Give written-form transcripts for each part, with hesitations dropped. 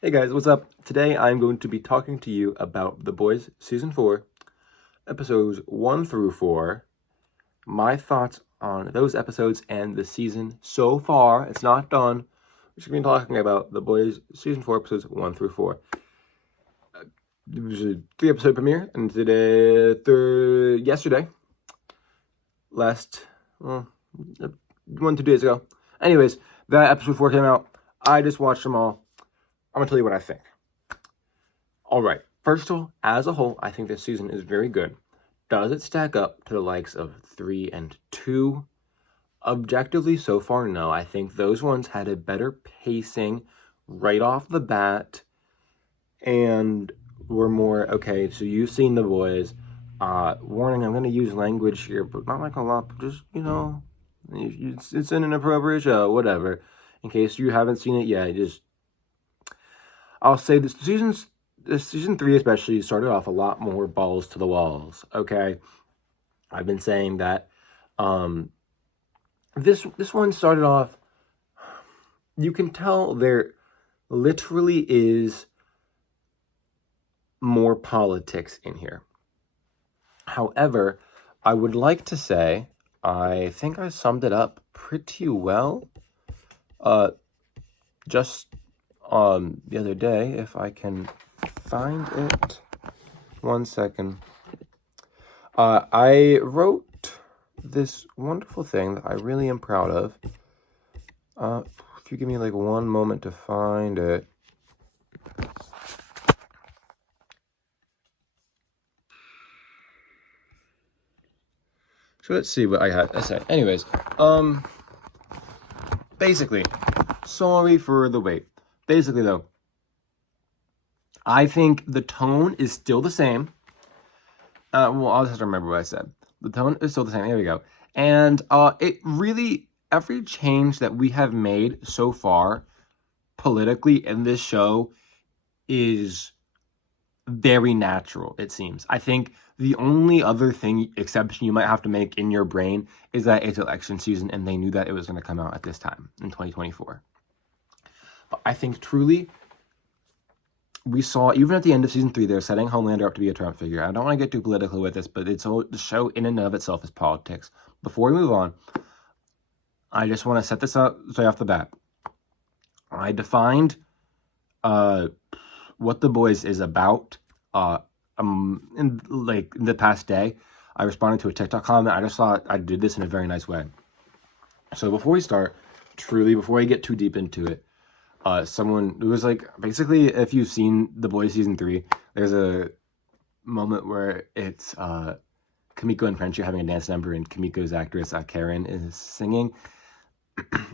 Hey guys, what's up? Today I'm going to be talking to you about The Boys Season 4, episodes 1 through 4, my thoughts on those episodes and the season so far. It's not done. We're just going to be talking about The Boys Season 4, episodes 1 through 4. It was a 3-episode premiere, and yesterday, 2 days ago. Anyways, that episode 4 came out. I just watched them all. I'm going to tell you what I think. All right. First of all, as a whole, I think this season is very good. Does it stack up to the likes of 3 and 2? Objectively, so far, no. I think those ones had a better pacing right off the bat and were more, okay, so you've seen The Boys. Warning, I'm going to use language here, but not like a lot, but just, it's an inappropriate show, whatever. In case you haven't seen it yet, I'll say this season 3 especially started off a lot more balls to the walls. Okay, I've been saying that. This one started off. You can tell there literally is more politics in here. However, I would like to say I think I summed it up pretty well. Just the other day, if I can find it. 1 second. I wrote this wonderful thing that I really am proud of. If you give me like 1 moment to find it. So let's see what I had to say. Anyways, basically, sorry for the wait. Basically, though, I think the tone is still the same. I'll just have to remember what I said. The tone is still the same. Here we go. And it really, every change that we have made so far politically in this show is very natural, it seems. I think the only other exception you might have to make in your brain is that it's election season and they knew that it was going to come out at this time in 2024. But I think truly, we saw, even at the end of season 3, they're setting Homelander up to be a Trump figure. I don't want to get too political with this, but the show in and of itself is politics. Before we move on, I just want to set this up straight off the bat. I defined what The Boys is about. In the past day, I responded to a TikTok comment. I just thought I did this in a very nice way. So before we start, before I get too deep into it, it was like, basically, if you've seen The Boys season 3, there's a moment where it's Kimiko and Frenchie having a dance number, and Kimiko's actress Karen is singing.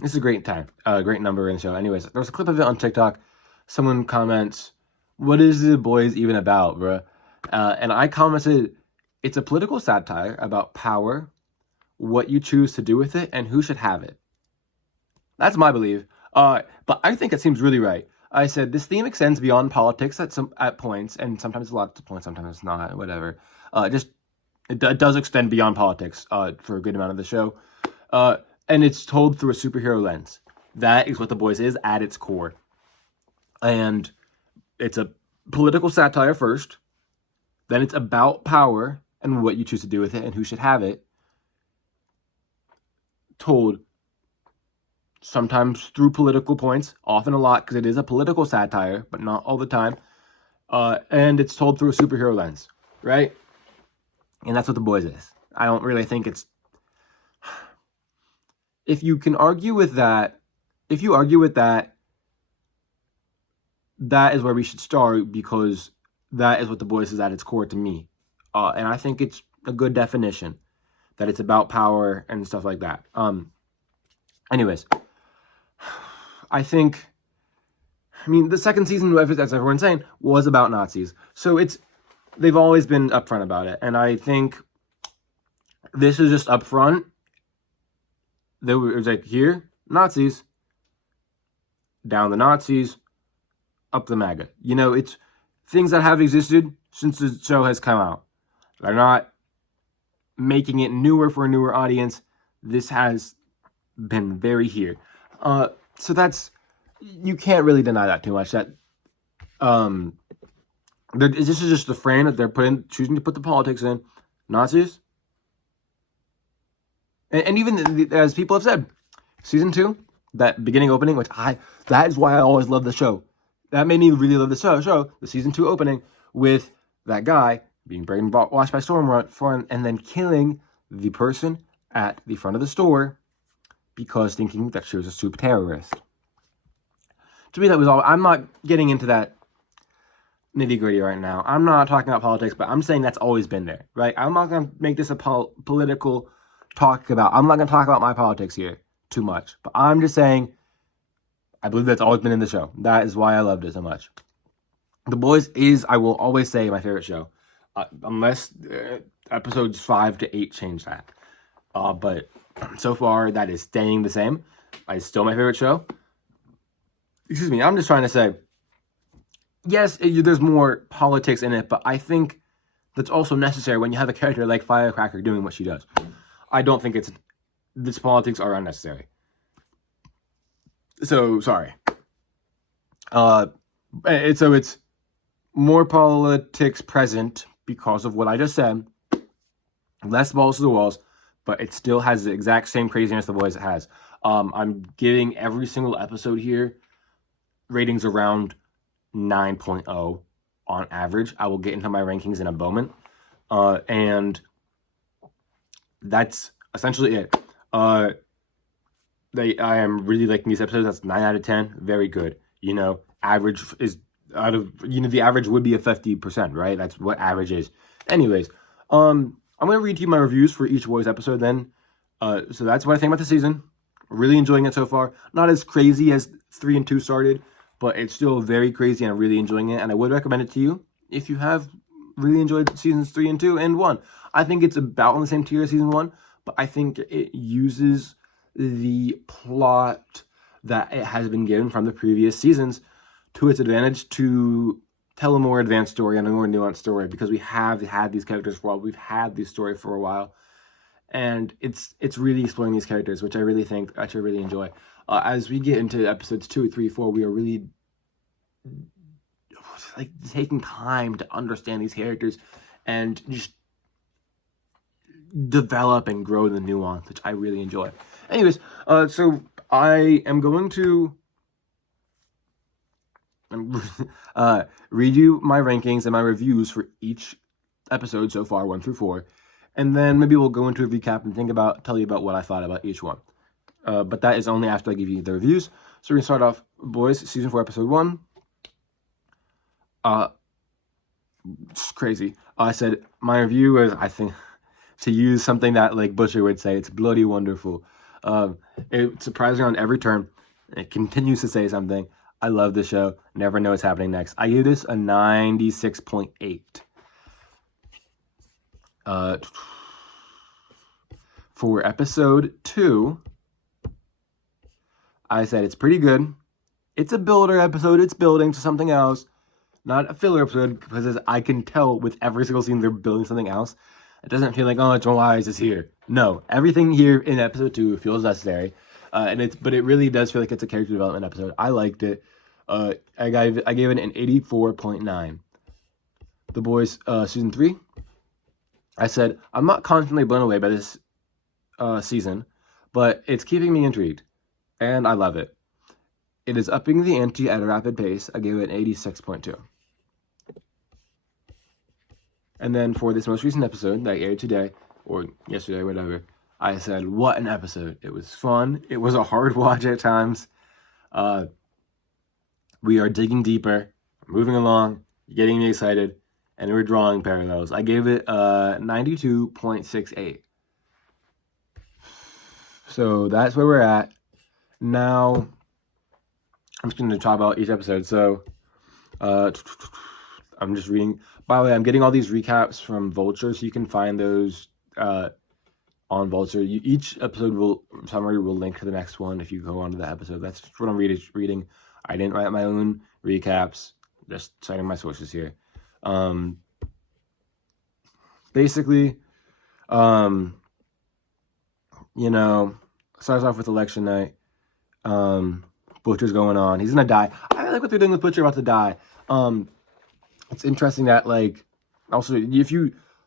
This is a great time, great number in the show. Anyways, there was a clip of it on TikTok. Someone comments, "What is The Boys even about, bruh?" And I commented, "It's a political satire about power, what you choose to do with it, and who should have it." That's my belief. But I think it seems really right. I said, this theme extends beyond politics at points, and sometimes a lot of points, sometimes it's not, whatever. It does extend beyond politics for a good amount of the show. And it's told through a superhero lens. That is what The Boys is at its core. And it's a political satire first. Then it's about power and what you choose to do with it and who should have it. Told sometimes through political points, often a lot, because it is a political satire, but not all the time. And it's told through a superhero lens, right? And that's what The Boys is. I don't really think it's... If you argue with that, that is where we should start, because that is what The Boys is at its core to me. And I think it's a good definition, that it's about power and stuff like that. Anyways, I think, the second season, as everyone's saying, was about Nazis. So they've always been upfront about it. And I think this is just upfront. It was like, here, Nazis, down the Nazis, up the MAGA. It's things that have existed since the show has come out. They're not making it newer for a newer audience. This has been very here. So you can't really deny that too much, that this is just the frame that they're choosing to put the politics in. Nazis. And even as people have said, season 2, that beginning opening, that is why I always love the show. That made me really love the show. The season 2 opening with that guy being brainwashed by Stormfront and then killing the person at the front of the store because thinking that she was a super terrorist. To me, that was all. I'm not getting into that nitty-gritty right now. I'm not talking about politics, but I'm saying that's always been there, right? I'm not going to make this a political talk about. I'm not going to talk about my politics here too much, but I'm just saying I believe that's always been in the show. That is why I loved it so much. The Boys is, I will always say, my favorite show, unless episodes 5 to 8 change that. But so far, that is staying the same. It's still my favorite show. Excuse me, I'm just trying to say, yes, there's more politics in it, but I think that's also necessary when you have a character like Firecracker doing what she does. I don't think this politics are unnecessary. So, sorry. It's more politics present because of what I just said. Less balls to the walls, but it still has the exact same craziness The Boys has. I'm giving every single episode here ratings around 9.0 on average. I will get into my rankings in a moment. And that's essentially it. I am really liking these episodes. That's 9 out of 10. Very good. Average is the average would be a 50%, right? That's what average is. Anyways, I'm going to read to you my reviews for each Boys episode then. So that's what I think about the season. Really enjoying it so far. Not as crazy as 3 and 2 started, but it's still very crazy and I'm really enjoying it. And I would recommend it to you if you have really enjoyed seasons 3 and 2 and 1. I think it's about on the same tier as season 1, but I think it uses the plot that it has been given from the previous seasons to its advantage to tell a more advanced story and a more nuanced story, because we have had these characters for a while. We've had this story for a while. And it's really exploring these characters, which I really enjoy. As we get into episodes 2, 3, 4, we are really taking time to understand these characters and just develop and grow the nuance, which I really enjoy. Anyways, so I am going to read you my rankings and my reviews for each episode so far, 1 through 4. And then maybe we'll go into a recap and tell you about what I thought about each one. But that is only after I give you the reviews. So we're going to start off, Boys, Season 4, Episode 1. It's crazy. I said, my review is, I think, to use something that like Butcher would say, it's bloody wonderful. It's surprising on every turn. It continues to say something. I love this show. Never know what's happening next. I give this a 96.8. For episode 2, I said it's pretty good. It's a builder episode. It's building to something else. Not a filler episode, because I can tell with every single scene they're building something else. It doesn't feel like, oh, it's why is this here? No, everything here in episode 2 feels necessary. But it really does feel like it's a character development episode. I liked it. I gave it an 84.9. The Boys, season 3. I said, I'm not constantly blown away by this season, but it's keeping me intrigued, and I love it. It is upping the ante at a rapid pace. I gave it an 86.2. And then for this most recent episode that aired today, or yesterday, whatever, I said, what an episode. It was fun. It was a hard watch at times. We are digging deeper, moving along, getting me excited, and we're drawing parallels. I gave it a 92.68. So that's where we're at. Now, I'm just going to talk about each episode. So, I'm just reading. By the way, I'm getting all these recaps from Vulture, so you can find those on Vulture. Each episode summary will link to the next one if you go onto the episode. That's what I'm reading. I didn't write my own recaps. Just citing my sources here. Basically, starts off with election night. Butcher's going on. He's gonna die. I like what they're doing with Butcher about to die. It's interesting that, like, also,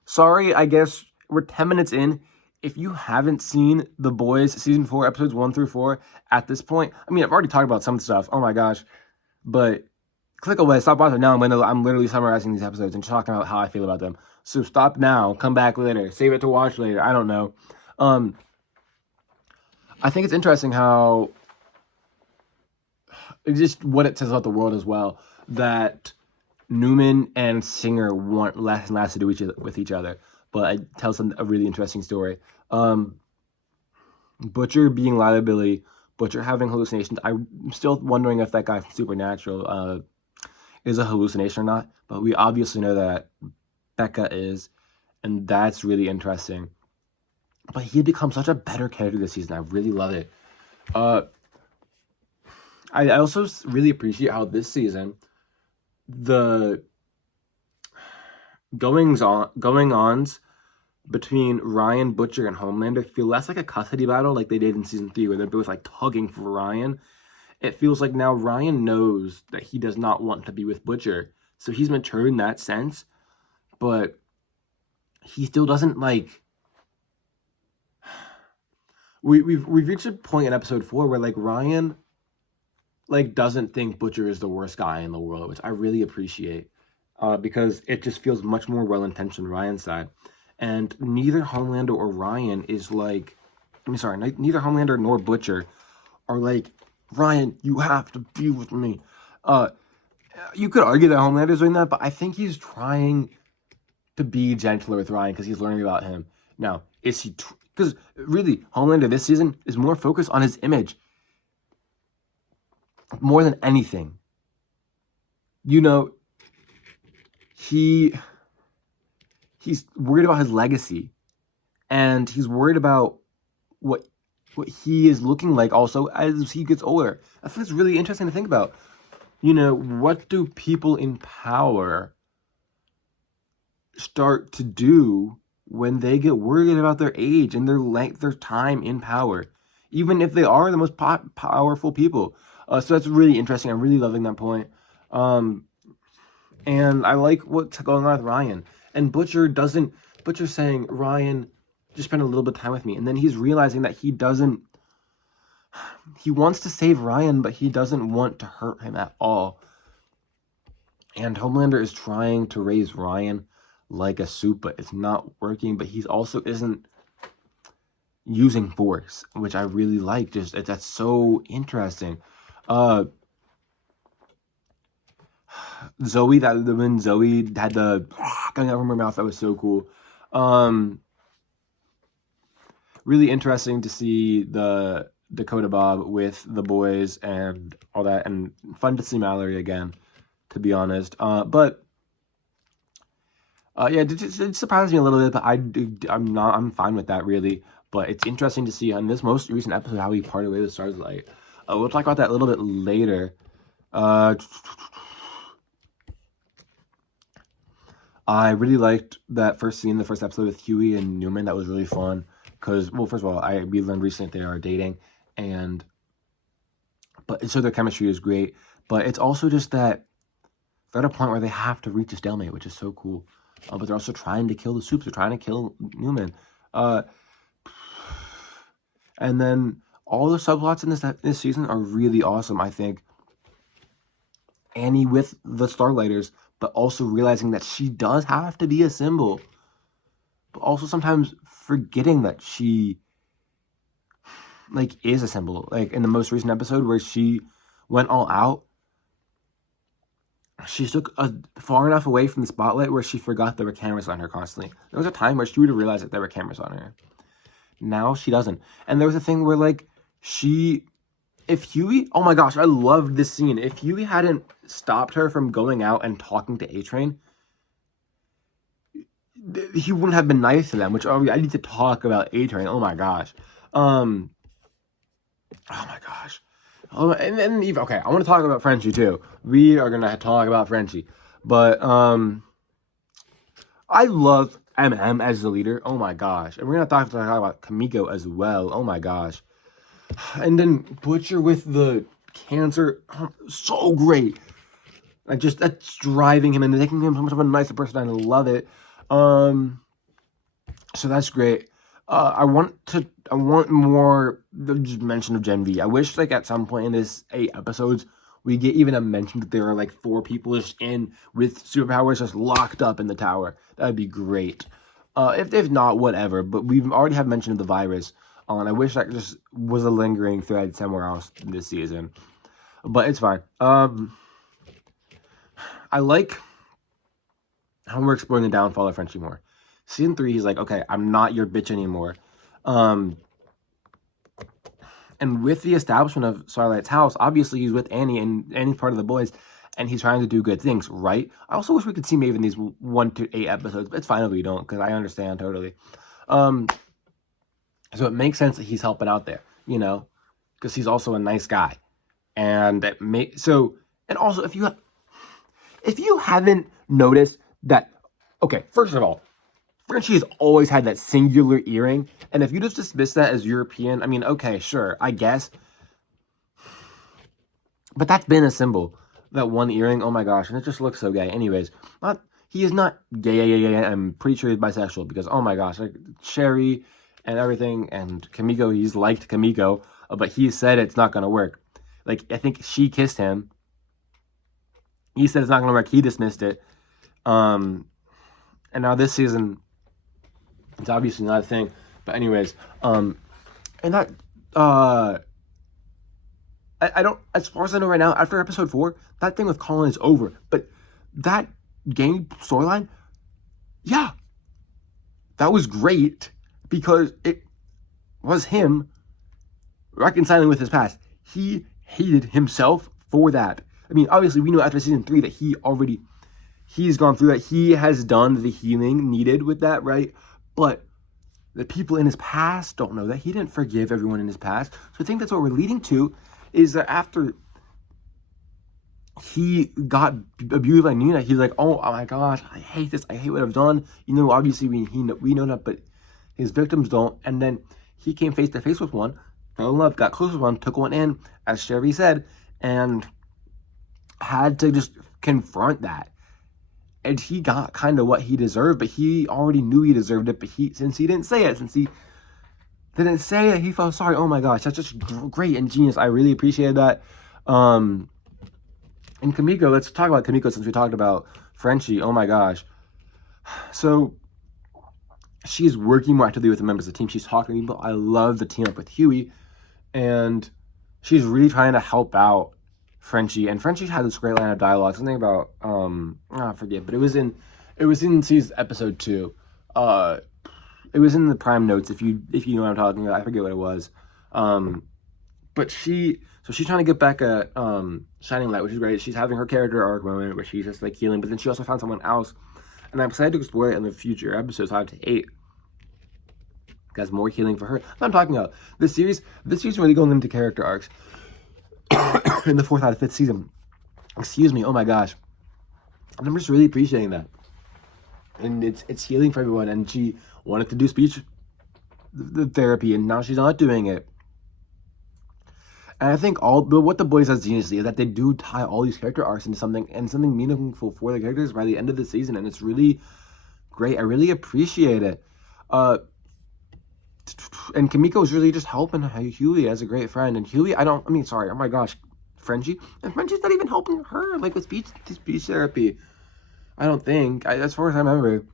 sorry, I guess we're 10 minutes in. If you haven't seen The Boys season 4, episodes 1 through 4 at this point, I mean, I've already talked about some stuff. Oh my gosh. But click away, stop watching now. I'm literally summarizing these episodes and talking about how I feel about them. So stop now, come back later, save it to watch later. I don't know. I think it's interesting how just what it says about the world as well, that Newman and Singer want less and less to do with each other, but it tells them a really interesting story. Butcher being liability, Butcher having hallucinations. I'm still wondering if that guy from Supernatural is a hallucination or not, but we obviously know that Becca is, and that's really interesting. But he becomes such a better character this season. I really love it. I also really appreciate how this season the goings-ons between Ryan, Butcher, and Homelander feel less like a custody battle like they did in season 3, where they're both like tugging for Ryan. It feels like now Ryan knows that he does not want to be with Butcher, so he's matured in that sense, but he still doesn't like. We've reached a point in episode 4 where like Ryan like doesn't think Butcher is the worst guy in the world, which I really appreciate, because it just feels much more well-intentioned Ryan's side. And neither Homelander or Ryan is like, neither Homelander nor Butcher are like, Ryan, you have to be with me. You could argue that Homelander's doing that, but I think he's trying to be gentler with Ryan because he's learning about him. Now, is he? Because really, Homelander this season is more focused on his image more than anything. You know, he's worried about his legacy, and he's worried about what he is looking like also as he gets older. I think it's really interesting to think about. You know, what do people in power start to do when they get worried about their age and their length, their time in power, even if they are the most powerful people? So that's really interesting. I'm really loving that point. And I like what's going on with Ryan. And Butcher's saying, Ryan, just spend a little bit of time with me. And then he's realizing that he wants to save Ryan, but he doesn't want to hurt him at all. And Homelander is trying to raise Ryan like a soup, but it's not working. But he also isn't using force, which I really like. That's so interesting. Zoe, when Zoe had the coming out from her mouth, that was so cool. Really interesting to see the Dakota Bob with the boys and all that, and fun to see Mallory again, to be honest. But yeah, it surprised me a little bit, but I'm fine with that, really. But it's interesting to see on this most recent episode how he parted away with Starlight. We'll talk about that a little bit later. I really liked that first scene, the first episode with Huey and Newman. That was really fun because, well, first of all, we learned recently that they are dating, but so their chemistry is great. But it's also just that they're at a point where they have to reach a stalemate, which is so cool. But they're also trying to kill the Soups. They're trying to kill Newman. And then all the subplots in this season are really awesome, I think. Annie with the Starlighters, but also realizing that she does have to be a symbol. But also sometimes forgetting that she, like, is a symbol. Like, in the most recent episode where she went all out, she took far enough away from the spotlight where she forgot there were cameras on her constantly. There was a time where she would have realized that there were cameras on her. Now she doesn't. And there was a thing where, like, if Huey, oh my gosh, I loved this scene. If Huey hadn't stopped her from going out and talking to A-Train, he wouldn't have been nice to them, which I need to talk about A-Train. Oh my gosh. Oh my gosh. Oh, and then, okay, I want to talk about Frenchie too. We are going to talk about Frenchie. But, I love MM as the leader. Oh my gosh. And we're going to talk about Kimiko as well. Oh my gosh. And then Butcher with the cancer. So great. Like, just that's driving him and making him so much of a nicer person. I love it. So that's great. I want more just mention of Gen V. I wish like at some point in this 8 episodes we get even a mention that there are like 4 people just in with superpowers just locked up in the tower. That'd be great. If not, whatever. But we've already have mention of the virus. And I wish that just was a lingering thread somewhere else this season. But it's fine. I like how we're exploring the downfall of Frenchie more. Season 3, he's like, okay, I'm not your bitch anymore. And with the establishment of Starlight's house, obviously he's with Annie and Annie's part of the boys, and he's trying to do good things, right? I also wish we could see Maeve in these 1 to 8 episodes, but it's fine if we don't, because I understand totally. So it makes sense that he's helping out there, you know, because he's also a nice guy. And and also if you haven't noticed that, okay, first of all, Frenchie has always had that singular earring, and if you just dismiss that as European, I mean, okay, sure, I guess. But that's been a symbol, that one earring, oh my gosh, and it just looks so gay. Anyways, he is not gay, I'm pretty sure he's bisexual, because, oh my gosh, like, Sherry and everything, and Kimiko, he's liked Kimiko, but he said it's not gonna work. Like, I think she kissed him. He said it's not gonna work, he dismissed it. And now this season, it's obviously not a thing, but anyways, and that, I don't, as far as I know right now, after episode 4, that thing with Colin is over, but that game storyline, yeah, that was great, because it was him reconciling with his past. He hated himself for that. I mean, obviously, we know after season 3 that he's gone through that. He has done the healing needed with that, right? But the people in his past don't know that. He didn't forgive everyone in his past. So I think that's what we're leading to, is that after he got abused by Nina, he's like, oh my gosh, I hate this. I hate what I've done. You know, obviously, we know that, but his victims don't. And then he came face to face with one, fell in love, got close with one, took one in, as Sherry said, and had to just confront that. And he got kind of what he deserved, but he already knew he deserved it. But since he didn't say it, he felt sorry. Oh my gosh, that's just great and genius. I really appreciated that. And Kimiko, let's talk about Kimiko since we talked about Frenchie. Oh my gosh. So she's working more actively with the members of the team. She's talking to people. I love the team up with Hughie, and she's really trying to help out Frenchie. And Frenchie had this great line of dialogue, something about I forget, but it was in season episode 2. It was in the Prime notes if you know what I'm talking about. I forget what it was. But she's trying to get back at Shining Light, which is great. She's having her character arc moment where she's just like healing, but then she also found someone else, and I'm excited to explore it in the future episodes 5 to 8. Because more healing for her. That's what I'm talking about. This series really going into character arcs in the 4th out of 5th season. Excuse me. Oh my gosh. And I'm just really appreciating that. And it's healing for everyone. And she wanted to do speech therapy, and now she's not doing it. And I think what the boys does geniusly is that they do tie all these character arcs into something meaningful for the characters by the end of the season, and it's really great. I really appreciate it. And Kimiko is really just helping Hughie as a great friend. And Hughie, oh my gosh, Frenchie. And Frenchie's not even helping her, like, with speech therapy. I don't think. As far as I remember.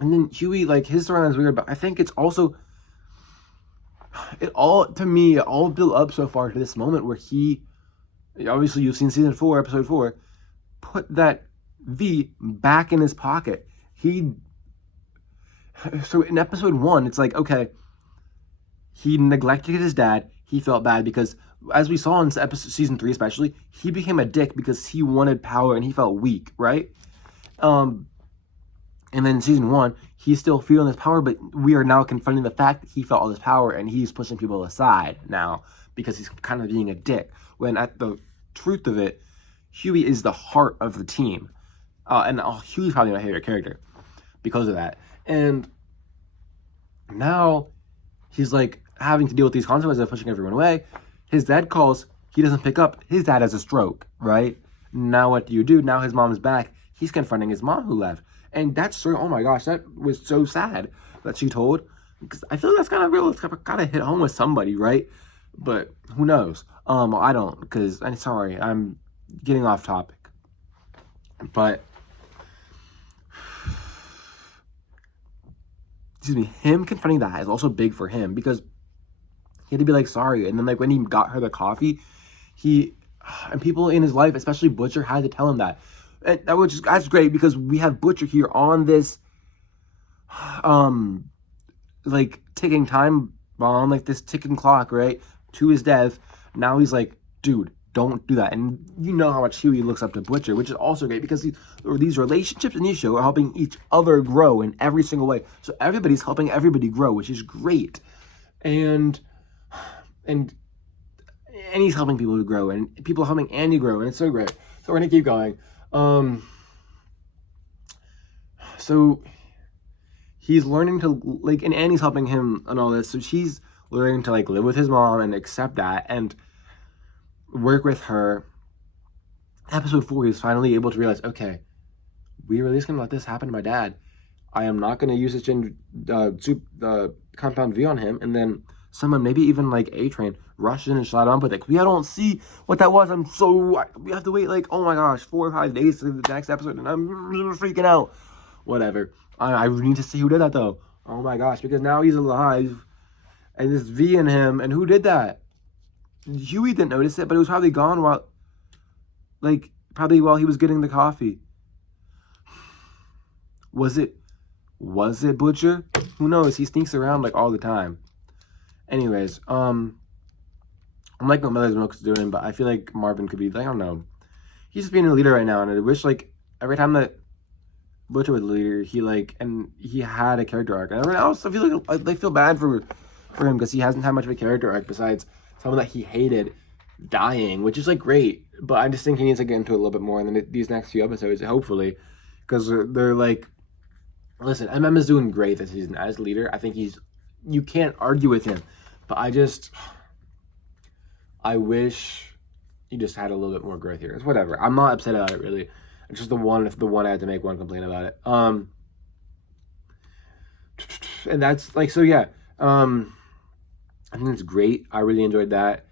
And then Hughie, like, his storyline is weird, but I think it's also, it all built up so far to this moment where he, obviously you've seen season 4, episode 4, put that V back in his pocket. So in episode 1, it's like, okay, he neglected his dad. He felt bad because, as we saw in season 3 especially, he became a dick because he wanted power and he felt weak, right? And then in season 1, he's still feeling his power, but we are now confronting the fact that he felt all this power and he's pushing people aside now because he's kind of being a dick. When at the truth of it, Hughie is the heart of the team. And Hughie's probably my favorite character because of that. And now he's like having to deal with these consequences of pushing everyone away. His dad calls. he doesn't pick up. His dad has a stroke, right? Now what do you do? Now his mom's back. He's confronting his mom who left. And that's so, oh my gosh, that was so sad that she told. Because I feel like that's kind of real. It's kind of hit home with somebody, right? But who knows? I don't, because I'm sorry, I'm getting off topic. But excuse me, him confronting that is also big for him because he had to be like sorry. And then like when he got her the coffee, and people in his life, especially Butcher, had to tell him that. And that's great because we have Butcher here on this like ticking time bomb, like this ticking clock, right? To his death. Now he's like, dude, don't do that. And you know how much Huey looks up to Butcher, which is also great because these relationships in these shows are helping each other grow in every single way. So everybody's helping everybody grow, which is great. And he's helping people to grow, and people helping Andy grow, and it's so great. So we're gonna keep going. So he's learning to like, and Annie's helping him and all this. So she's learning to like live with his mom and accept that and work with her. Episode 4, he's finally able to realize, okay, we really just gonna let this happen to my dad. I am not gonna use this compound V on him, and then someone, maybe even like A-Train, rushed in and shot him with it. We don't see what that was. We have to wait like, oh my gosh, 4 or 5 days to the next episode, and I'm freaking out. Whatever. I need to see who did that though. Oh my gosh, because now he's alive, and there's V in him, and who did that? Huey didn't notice it, but it was probably gone while he was getting the coffee. Was it Butcher? Who knows? He sneaks around like all the time. Anyways, I'm like what Mother's Milk's doing, but I feel like Marvin could be like, I don't know. He's just being a leader right now, and I wish like every time that Butcher was a leader, he had a character arc. And everyone else, I feel like they feel bad for him because he hasn't had much of a character arc besides someone that he hated dying, which is like great. But I just think he needs to get into it a little bit more in these next few episodes, hopefully, because they're like, listen, MM is doing great this season as leader. I think you can't argue with him, but I wish he just had a little bit more growth here. It's whatever. I'm not upset about it really. It's just the one I had to make one complaint about it. And that's like, so yeah. I think it's great. I really enjoyed that.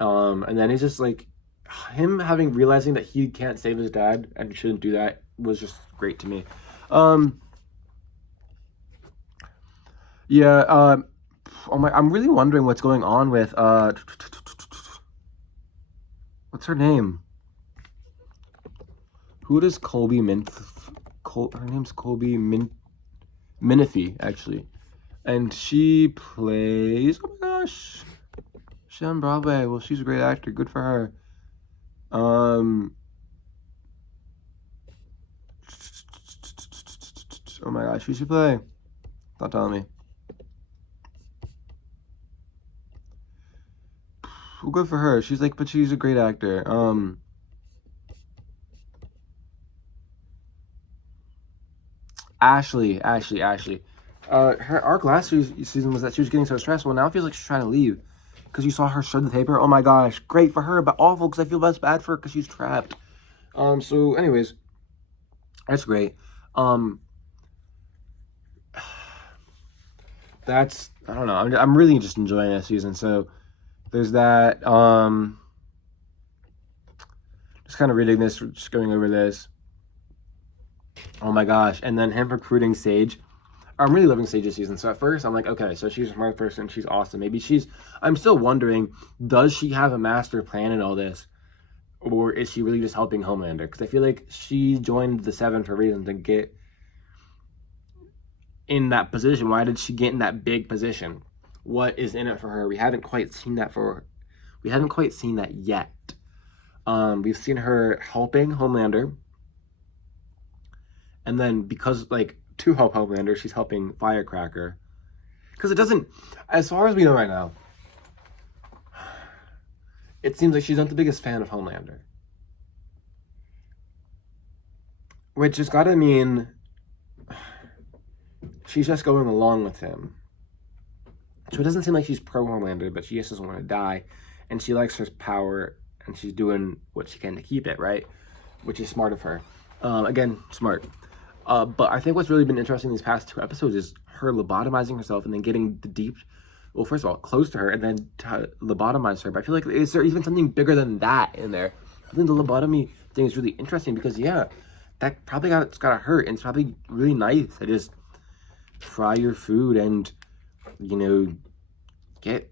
And then it's just like him realizing that he can't save his dad and shouldn't do that was just great to me. Yeah. I'm really wondering what's going on with what's her name? Who does Colby her name's Colby Minifie, actually. And she plays, oh my gosh, she's on Broadway. Well, she's a great actor. Good for her. Oh my gosh, who she play? Not telling me. Well, good for her. But she's a great actor. Ashley. Her arc last season was that she was getting so stressful. Now it feels like she's trying to leave because you saw her shred the paper. Oh my gosh, great for her, but awful because I feel bad for her because she's trapped. So anyways, that's great. That's, I don't know. I'm really just enjoying this season. So there's that. Just kind of reading this, just going over this. Oh my gosh. And then him recruiting Sage. I'm really loving Sage's season. So at first I'm like, okay, so she's a smart person. She's awesome. I'm still wondering, does she have a master plan in all this? Or is she really just helping Homelander? Because I feel like she joined the Seven for a reason, to get in that position. Why did she get in that big position? What is in it for her? We haven't quite seen that yet. We've seen her helping Homelander. And then because, to help Homelander, she's helping Firecracker. Because it doesn't, as far as we know right now, it seems like she's not the biggest fan of Homelander. Which has got to mean she's just going along with him. So it doesn't seem like she's pro-Homelander, but she just doesn't want to die. And she likes his power and she's doing what she can to keep it, right? Which is smart of her. Again, smart. But I think what's really been interesting these past 2 episodes is her lobotomizing herself and then getting the deep, well, first of all, close to her and then to lobotomize her. But I feel like, is there even something bigger than that in there? I think the lobotomy thing is really interesting because, yeah, that probably it's gotta hurt, and it's probably really nice to just fry your food and, you know, get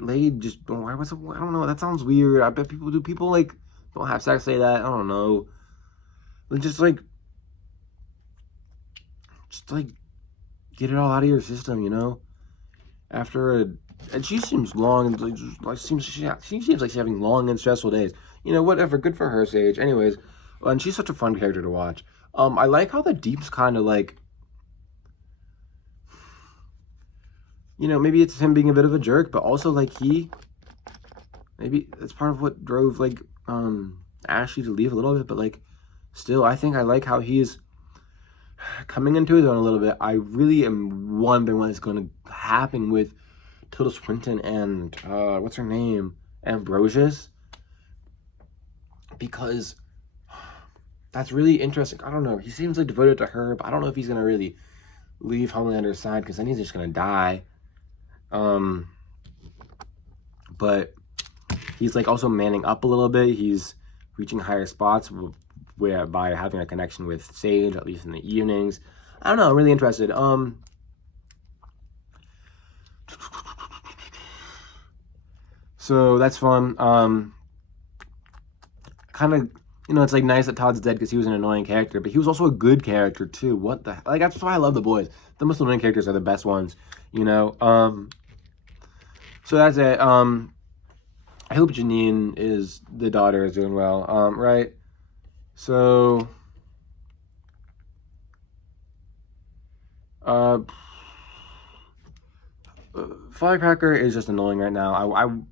laid. Just, why was it? I don't know. That sounds weird. I bet people like don't have sex, say that. I don't know. Just like get it all out of your system, you know. And she seems long, like she seems like she's having long and stressful days. You know, whatever. Good for her, Sage. Anyways, and she's such a fun character to watch. I like how the Deep's kind of like, you know, maybe it's him being a bit of a jerk, but also like maybe that's part of what drove like Ashley to leave a little bit, but like still, I think I like how he's coming into his own a little bit. I really am wondering what is going to happen with Tilda Swinton and what's her name, Ambrosius, because that's really interesting. I don't know. He seems like devoted to her, but I don't know if he's gonna really leave Homelander's side, because then he's just gonna die. But he's like also manning up a little bit. He's reaching higher spots by having a connection with Sage, at least in the evenings. I don't know. I'm really interested. So that's fun. Kind of, you know, it's like nice that Todd's dead because he was an annoying character, but he was also a good character too. What the like? That's why I love The Boys. The most annoying characters are the best ones, you know. So that's it. I hope Janine the daughter is doing well. Right. So, Firecracker is just annoying right now.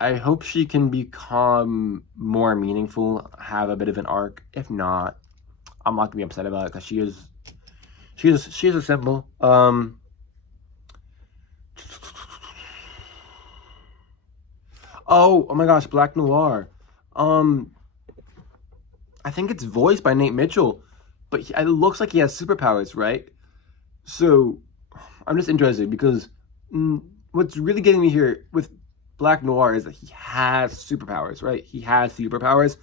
I hope she can become more meaningful, have a bit of an arc. If not, I'm not gonna be upset about it because she is a symbol. Oh my gosh, Black Noir. I think it's voiced by Nate Mitchell, but it looks like he has superpowers, right? So I'm just interested because what's really getting me here with Black Noir is that he has superpowers, right? He has superpowers,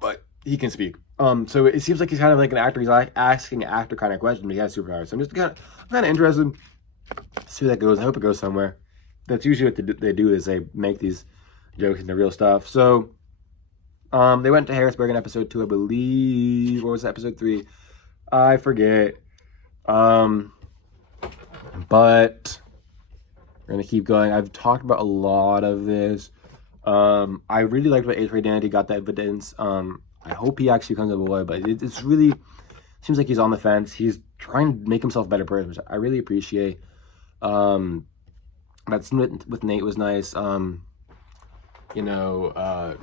but he can speak. So it seems like he's kind of like an actor. He's like asking an actor kind of question, but he has superpowers. So I'm kind of interested to see where that goes. I hope it goes somewhere. That's usually what they do is they make these jokes into real stuff. So they went to Harrisburg in episode 2, I believe. Or was it episode 3? I forget. But we're gonna keep going. I've talked about a lot of this. I really liked what A-Train Dandy got the evidence. I hope he actually becomes a boy, but it's really seems like he's on the fence. He's trying to make himself a better person, which I really appreciate. That scene with Nate was nice. You know,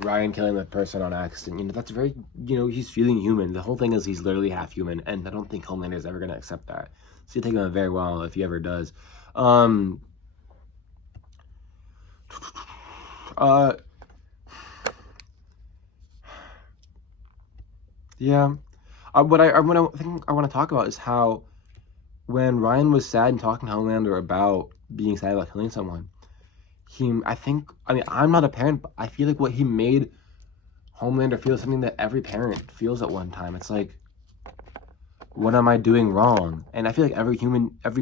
Ryan killing the person on accident, you know, that's very, you know, he's feeling human. The whole thing is he's literally half human, and I don't think Homelander is ever going to accept that. So you take him very well if he ever does. Yeah. What I think I want to talk about is how when Ryan was sad and talking to Homelander about being sad about killing someone, I'm not a parent, but I feel like what he made Homelander feel is something that every parent feels at one time. It's like, what am I doing wrong? And I feel like every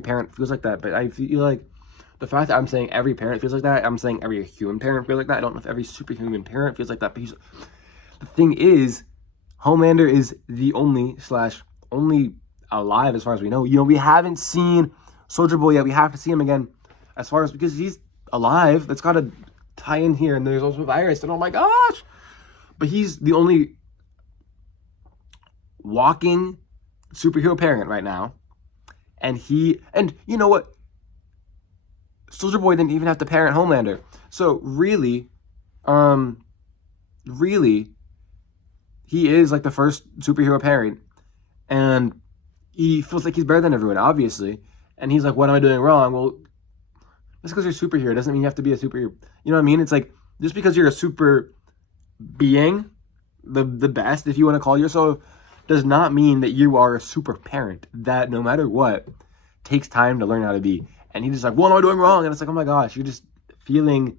parent feels like that, but I feel like the fact that I'm saying every parent feels like that, I'm saying every human parent feels like that. I don't know if every superhuman parent feels like that, but the thing is, Homelander is the only alive as far as we know. You know, we haven't seen Soldier Boy yet. We have to see him again because he's alive. That's got to tie in here. And there's also a virus. And oh my gosh. But he's the only walking superhero parent right now. And you know what? Soldier Boy didn't even have to parent Homelander. So really, he is like the first superhero parent. And he feels like he's better than everyone, obviously. And he's like, what am I doing wrong? Well, Just because you're a superhero doesn't mean you have to be a superhero. You know what I mean? It's like, just because you're a super being, the best, if you want to call yourself, does not mean that you are a super parent that no matter what takes time to learn how to be. And he's just like, what am I doing wrong? And it's like, oh my gosh, you're just feeling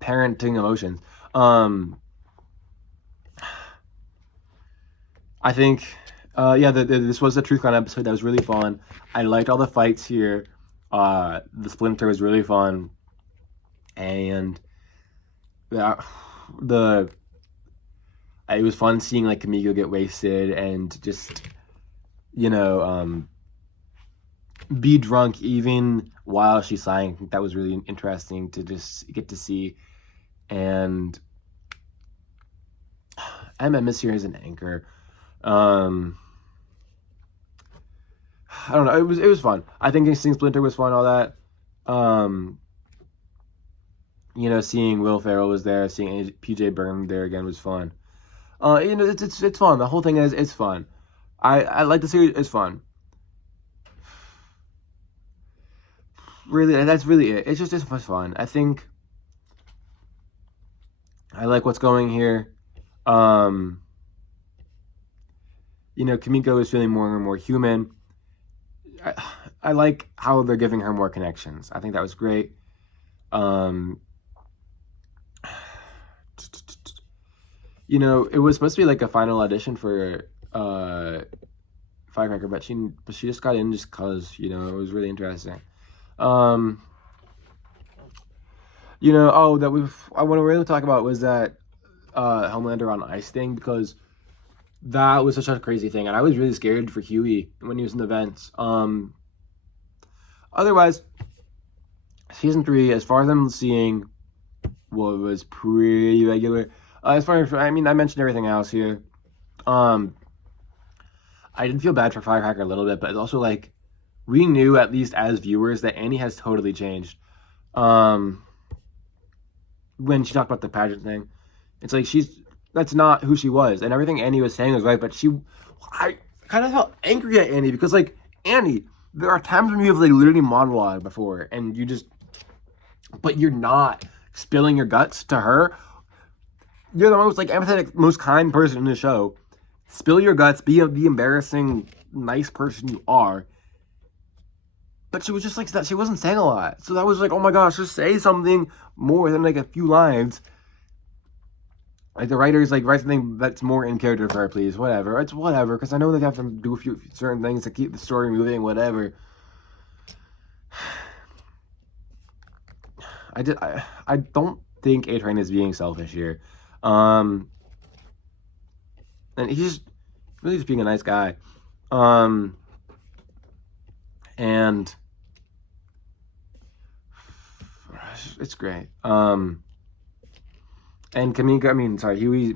parenting emotions. I think, this was the TruthCon episode. That was really fun. I liked all the fights here. The Splinter was really fun. And it was fun seeing like Kimiko get wasted and just, be drunk even while she's sighing. I think that was really interesting to just get to see. And MMS here as an anchor. I don't know. It was fun. I think seeing Splinter was fun. All that. Seeing Will Ferrell was there, seeing PJ Byrne there again was fun. It's fun. The whole thing it's fun. I like the series. It's fun. Really, that's really it. It's fun. I think I like what's going here. Kimiko is feeling more and more human. I like how they're giving her more connections. I think that was great. It was supposed to be like a final audition for Firecracker, but she just got in just cause it was really interesting. What I want to really talk about was that Homelander on Ice thing, because that was such a crazy thing, and I was really scared for Huey when he was in the vents. Otherwise, season 3, as far as I'm seeing, was pretty regular. As far as I mentioned everything else here. I did feel bad for Firecracker a little bit, but it's also like we knew, at least as viewers, that Annie has totally changed. When she talked about the pageant thing, it's like that's not who she was, and everything Annie was saying was right. But I kind of felt angry at Annie because, like, Annie, there are times when you have like literally monologue before, and but you're not spilling your guts to her. You're the most like empathetic, most kind person in the show. Spill your guts, be the embarrassing, nice person you are. But she was just like that. She wasn't saying a lot. So that was like, oh my gosh, just say something more than like a few lines. Like the writers write something that's more in character for her, please. Whatever. It's whatever, because I know they have to do a few certain things to keep the story moving. Whatever. I don't think A-Train is being selfish here. And he's really just being a nice guy. And it's great. And Kimiko, Huey,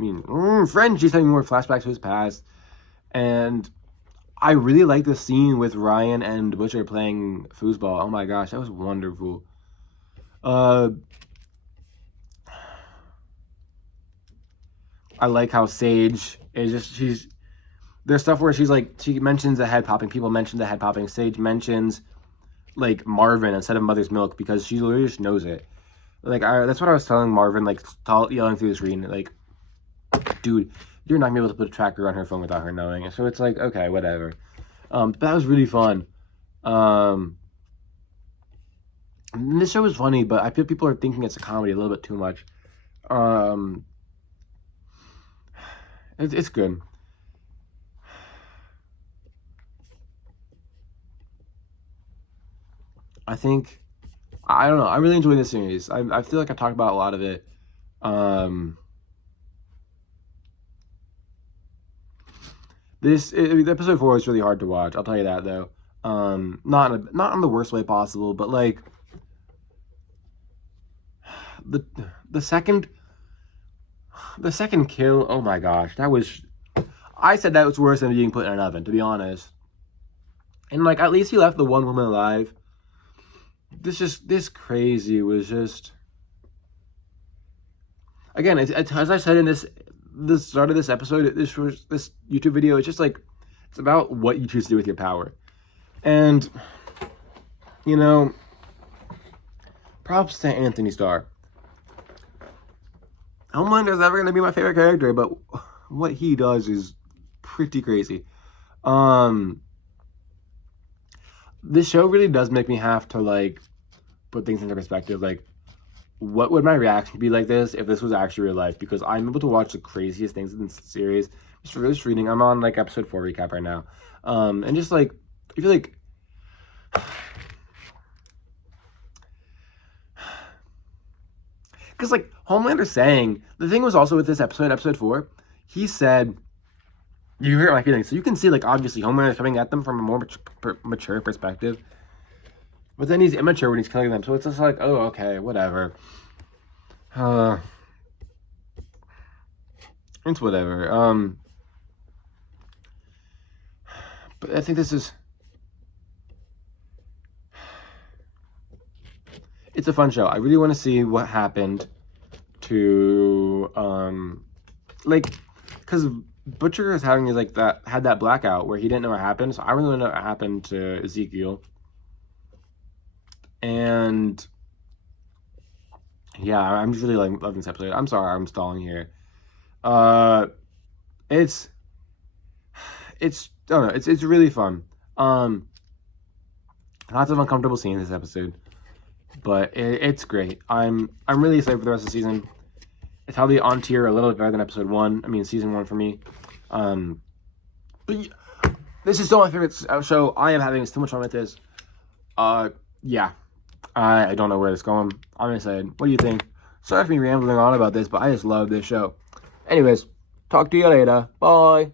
French, he's having more flashbacks to his past. And I really like the scene with Ryan and Butcher playing foosball. Oh my gosh, that was wonderful. I like how Sage is just, there's stuff where she mentions the head popping. People mention the head popping. Sage mentions like Marvin instead of Mother's Milk because she literally just knows it. That's what I was telling Marvin, yelling through the screen, like, dude, you're not gonna be able to put a tracker on her phone without her knowing it. So it's like, okay, whatever. But that was really fun. This show is funny, but I feel people are thinking it's a comedy a little bit too much. It's good. I think, I don't know, I really enjoy this series. I feel like I talked about a lot of it. Episode 4 was really hard to watch. I'll tell you that though. Not in the worst way possible, but like the second kill. Oh my gosh, I said that was worse than being put in an oven, to be honest. And like, at least he left the one woman alive. This crazy was just, again, as I said in the start of this episode, this YouTube video, it's just like, it's about what you choose to do with your power. And props to Anthony Starr. Homelander's never going to be my favorite character, but what he does is pretty crazy. This show really does make me have to, like, put things into perspective. Like, what would my reaction be like this if this was actually real life? Because I'm able to watch the craziest things in this series. Just reading. I'm on, like, episode 4 recap right now. And just, like, I feel like... Because, like, Homelander saying... The thing was also with this episode 4, he said... You hear my feelings. So you can see, like, obviously, Homelander's coming at them from a more mature perspective. But then he's immature when he's killing them. So it's just like, oh, okay, whatever. It's whatever. But I think this is... It's a fun show. I really want to see what happened to... like, because... Butcher is having had that blackout where he didn't know what happened, so I really want to know what happened to Ezekiel. And yeah, I'm just really loving this episode. I'm sorry I'm stalling here. It's I don't know, it's really fun. Lots of uncomfortable scenes this episode, but it's great. I'm really excited for the rest of the season. It's probably on tier a little bit better than episode 1. I mean, season 1 for me. But this is still my favorite show. I am having so much fun with this. Yeah. I don't know where it's going. I'm excited. What do you think? Sorry for me rambling on about this, but I just love this show. Anyways, talk to you later. Bye.